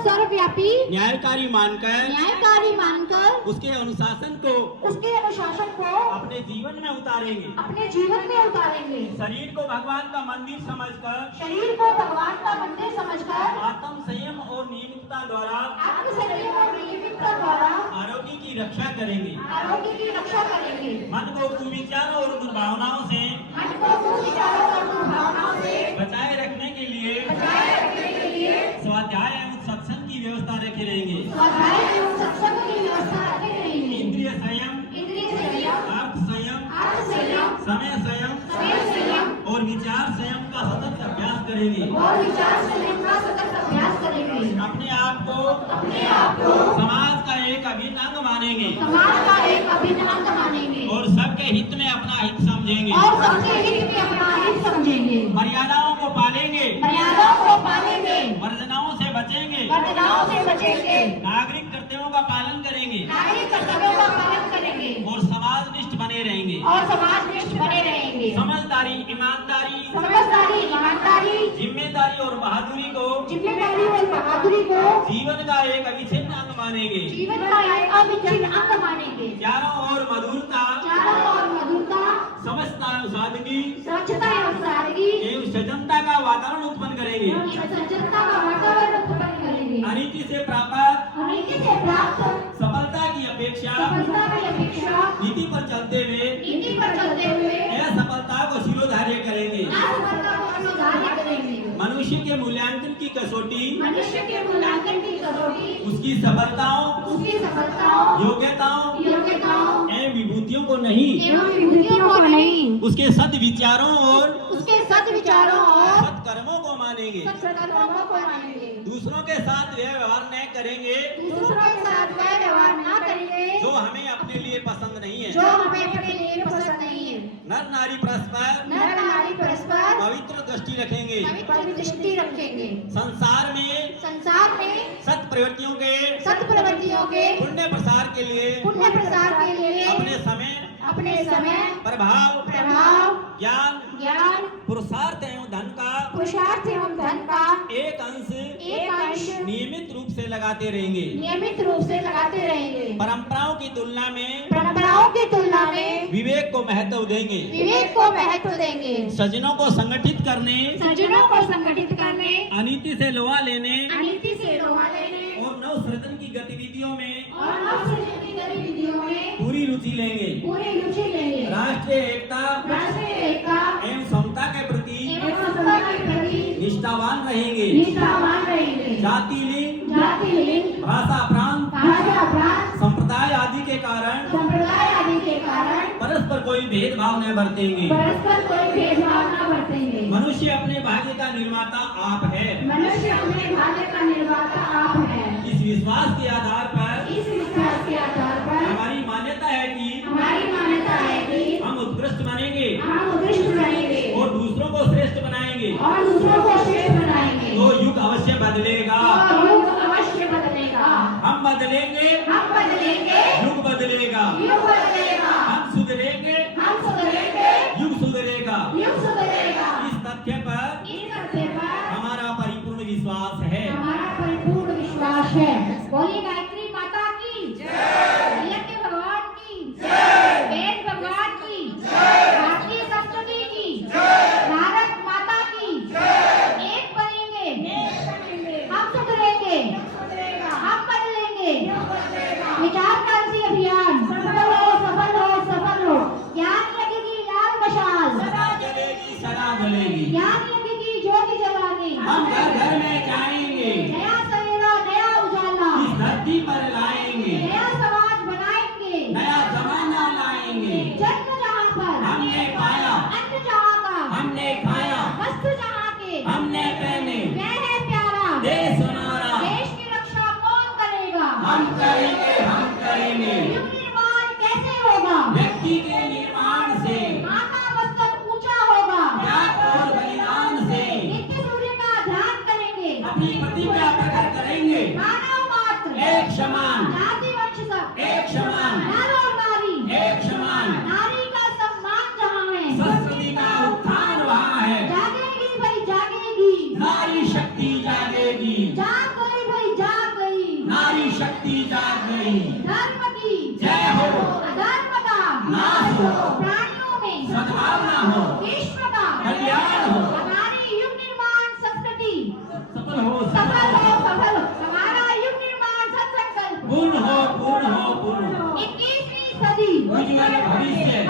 सर्वव्यापी न्यायकारी मानकर उसके अनुशासन को अपने जीवन में उतारेंगे। शरीर को भगवान का मंदिर समझकर आत्म संयम और नियमितता द्वारा आरोग्य की रक्षा करेंगे। मन को कुविचारों और दुर्भावनाओं से बचाए रखने के लिए स्वाध्याय एवं सत्संग की व्यवस्था रखे रहेंगे। इंद्रिय संयम, अर्थ संयम, समय संयम और विचार संयम का सतत अभ्यास करेंगे। अपने आप को समाज का एक अभिन्न अंग मानेंगे और सबके हित में अपना हित समझेंगे। मर्यादाओं को पालेंगे, वर्जनाओं से बचेंगे, नागरिक कर्तव्यों का पालन करेंगे और समाजनिष्ठ बने रहेंगे। समझदारी, ईमानदारी, जिम्मेदारी और बहादुरी को जीवन का एक अविच्छिन्न अंग मानेंगे। चारों ओर मधुरता, समझता एवं सादगी एवं सजनता का वातावरण उत्पन्न करेंगे। अनीति से प्राप्त सफलता की अपेक्षा नीति पर चलते हुए असफलता को शिरोधार्य करेंगे। मनुष्य के मूल्यांकन की कसौटी उसकी सफलताओं, योग्यताओं एवं विभूतियों को नहीं, उसके सद्विचारों और सत्कर्मों को मानेंगे। दूसरों के साथ व्यवहार न करेंगे जो हमें अपने लिए पसंद नहीं है। नर नारी परस्पर पवित्र दृष्टि रखेंगे। संसार में सत प्रवृत्तियों के पुण्य प्रसार के लिए अपने समय प्रभाव ज्ञान पुरुषार्थ एवं धन का एक अंश नियमित रूप से लगाते रहेंगे। परंपराओं की तुलना में विवेक को महत्व देंगे। सज्जनों को संगठित करने अनीति से लोहा लेने और नवसृजन की गतिविधियों में पूरी रुचि लेंगे। राष्ट्रीय एकता एवं समता के प्रति निष्ठावान रहेंगे। जाति लिंग भाषा प्रांत संप्रदाय आदि के कारण परस्पर कोई भेदभाव न बरतेंगे। मनुष्य अपने भाग्य का निर्माता आप है। इस विश्वास के आधार पर हमारी मान्यता है कि हम उत्कृष्ट बनेंगे और दूसरों को श्रेष्ठ बनाएंगे। तो युग अवश्य बदलेगा। हम बदलेंगे, युग बदलेगा। हम सुधरेंगे, युग सुधरेगा। इस तथ्य पर हमारा परिपूर्ण विश्वास है। बोलिए गायत्री माता की जय, भगवान की जय, वेद भगवान की जय, भारतीय संस्कृति की जय, भारत माता की जय। एक बनेंगे, हम सुधरेंगे, हम बदलेंगे। विचार क्रांति अभियान सफल हो। ज्ञान यज्ञ की लाल मशाल सदा जलेगी। ज्ञान यज्ञ की ज्योति जलाएंगे। हम घर घर में जाएंगे, नया सवेरा, नया उजाला इस धरती पर लाएंगे। नया समाज बनाएंगे, नया जमाना लाएंगे। जन्म जहाँ पर हमने पाया, अन्न जहाँ का हमने खाया, वस्त्र जहाँ के हमने पहने। वह है प्यारा देश हमारा, देश की रक्षा कौन करेगा? हम करेंगे। युग निर्माण कैसे होगा? व्यक्ति के निर्माण से, माता मस्तक ऊंचा होगा। त्याग और बलिदान से नित्य सूर्य का ध्यान करेंगे। अपनी प्रतिज्ञा प्रकट करेंगे। मानव मात्र एक समान, जाति वंश सब एक समान, नर और नारी एक समान। नारी का सम्मान जहाँ है, संस्कृति का उत्थान वहाँ है। जागेगी भाई जागेगी, नारी शक्ति जागेगी। जाग गई भाई जाग शक्ति जाग गई। धर्म की जय हो। अधर्म का नाश हो। प्राणियों में सद्भावना हो। विश्व का कल्याण हो। हमारी युग निर्माण संस्कृति सफल हो सफल हो हमारा युग निर्माण सत्संकल्प पूर्ण हो पूर्ण हो पूर्ण हो। 21वीं सदी उज्ज्वल भविष्य